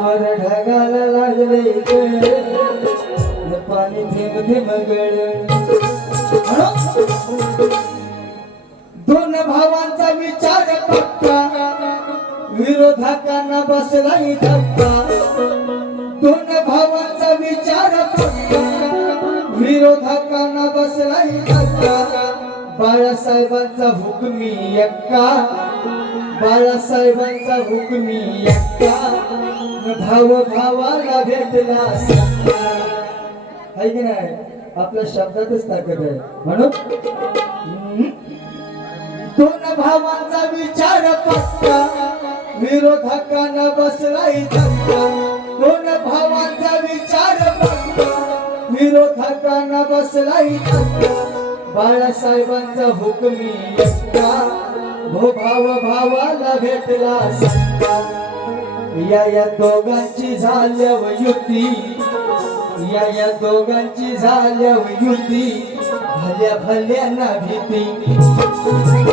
वर ढगाला लागले गळ, पाणी थेंब थेंब गळ. दोन भावांचा विचार पक्का, विरोधकांना बसलाही धक्का. दोन भावांचा विचार पक्का, विरोधकांना बसलाही धक्का. बाळासाहेबांचा हुकमी एक्का, बाळासाहेबांचा हुकमी एक्का. भाव भावाला भेटला सक्का. आहे की नाही? आपल्या शब्दातच ताकद आहे. म्हणून दोन भावांचा विचार पक्का, विरोधकांना बसलाही धक्का. दोन भावांचा विचार पक्का, विरोधकांना बसलाही धक्का. बाळासाहेबांचा हुकमी एक्का, भो भाव भावाला भेटला सक्का. या दोघांची झाल्यावर युती, या दोघांची झाल्यावर युती. भल्या भल्यांना भीती,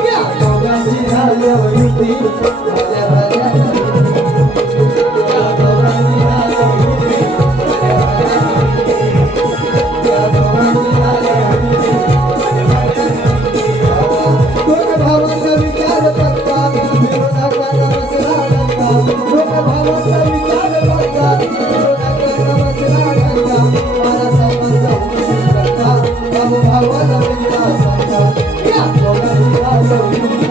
या दोघांची झाल्यावर युती. भल्या भल्यांना भीती, या दोघांची झाल्यावर युती. या दोघांची झाल्यावर युती. दोन भावांचा विचार पक्का, विरोधकांना बसला धक्का. दोन भावांचा विचार पक्का, विरोधकांना बसला धक्का. बाळासाहेबांचा हुकमी एक्का, भाव भावाला भेटला सक्का. या दोघांची झाल्यावर युती.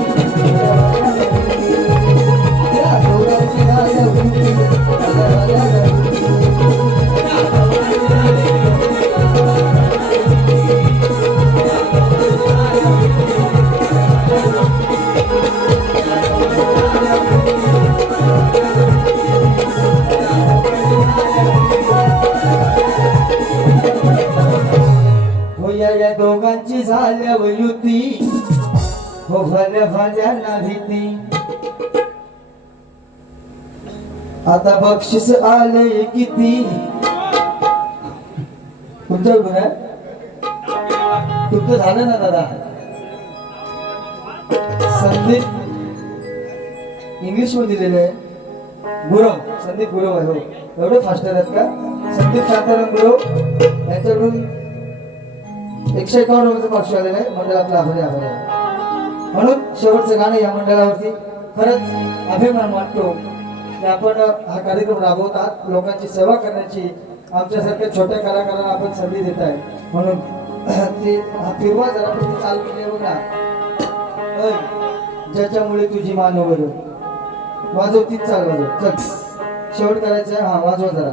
या दोघांची झाल्यावर युती. या दोघांची झाल्यावर युती. हो भल्या भल्यांना भीती. आता बक्षीस आले किती. तुमच्याकडून आहे? तुमचं झालं ना दादा? संदीप इंग्लिश मध्ये दिलेलं आहे. गुरव, संदीप गुरव आहे. हो एवढे फास्ट आहेत का? संदीप शांताराम गुरव यांच्याकडून 151 रुपयाचं बक्षीस आलेलं आहे. मंडळातला आभारी आहे. म्हणून शेवटचं गाणं या मंडळावरती खरंच अभिमान वाटतो की आपण हा कार्यक्रम राबवत आहात. लोकांची सेवा करण्याची आमच्यासारख्या छोट्या कलाकारांना आपण संधी देत आहे. म्हणून ते हा फिरवा जरा पण चालू केली बघा. ज्याच्यामुळे तुझी मानवर वाजव. तीच चाल वाजव. चल शेवट करायचं. हा वाजवा जरा.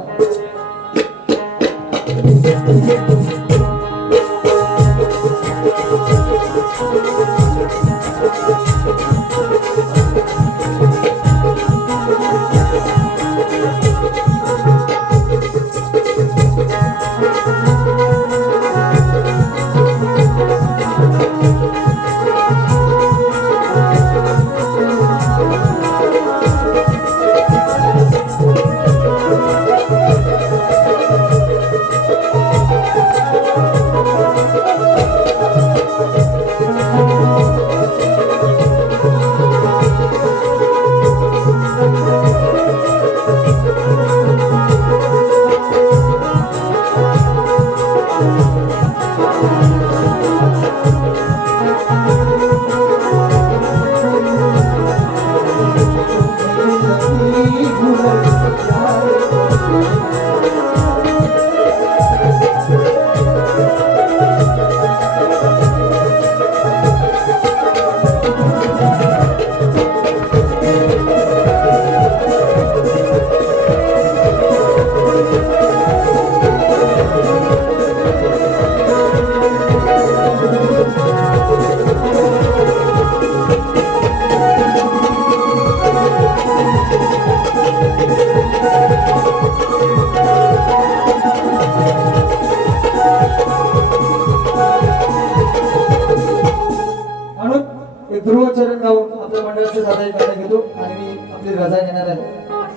ध्रुवचरण गाऊन आपल्या मंडळाचे साधा एक गाणं घेतो आणि मी आपली रजा घेणार आहे.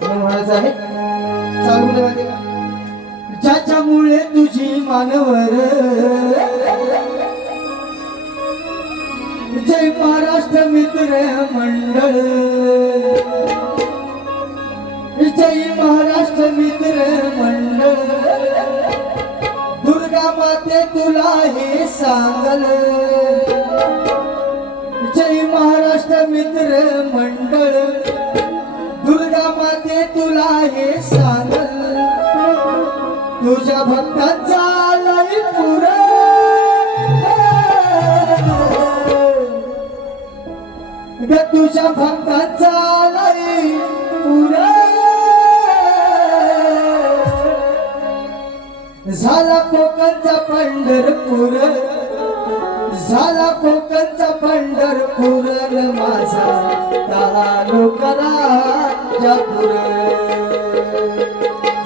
म्हणून म्हणायचं आहे चालू माहिती का. ज्याच्यामुळे तुझी मानवर जय महाराष्ट्र मित्र मंडळ. जय महाराष्ट्र मित्र मंडळ दुर्गा माते तुला हे सांगल जय महाराष्ट्र मित्र मंडळ दुर्गा माते तुला हे सांगल तुझ्या भक्तांचा लय पुरा ग तुझ्या भक्तांचा लय पुरा झाला कोकणचा पंढरपूर झाला कोकणचा पंढरपूर माझा तालुका राजापूर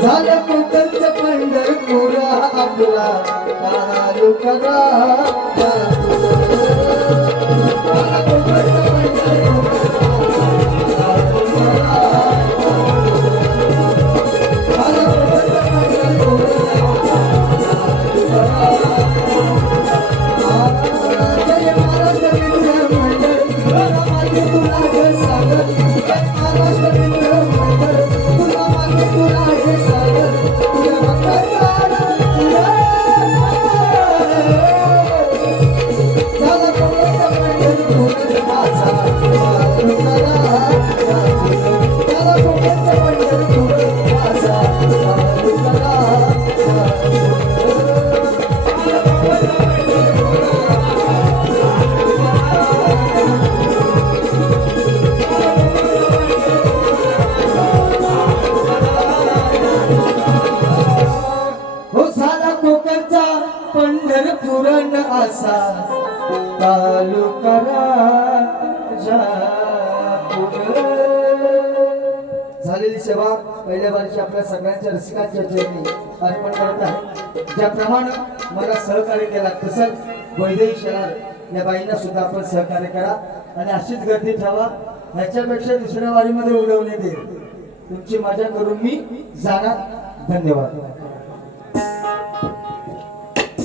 झाला कोकणचा पंढरपूर आपला तालुका राजापूर झाला कोकणचा पंढरपूर पंढरपुरण असा तालुका राजापूर झालेली सेवा पहिल्या वर्षी आपल्या सगळ्यांच्या रसिकांच्या चरणी अर्पण करत आहे ज्याप्रमाणे मला सहकार्य केला तसंच वैदेही शेलार या बाईंना सुद्धा आपण सहकार्य करा आणि अशीच गर्दी ठेवा ह्याच्यापेक्षा दुसऱ्या वारीमध्ये उडवणे दे तुमची मजा करून मी जाणार धन्यवाद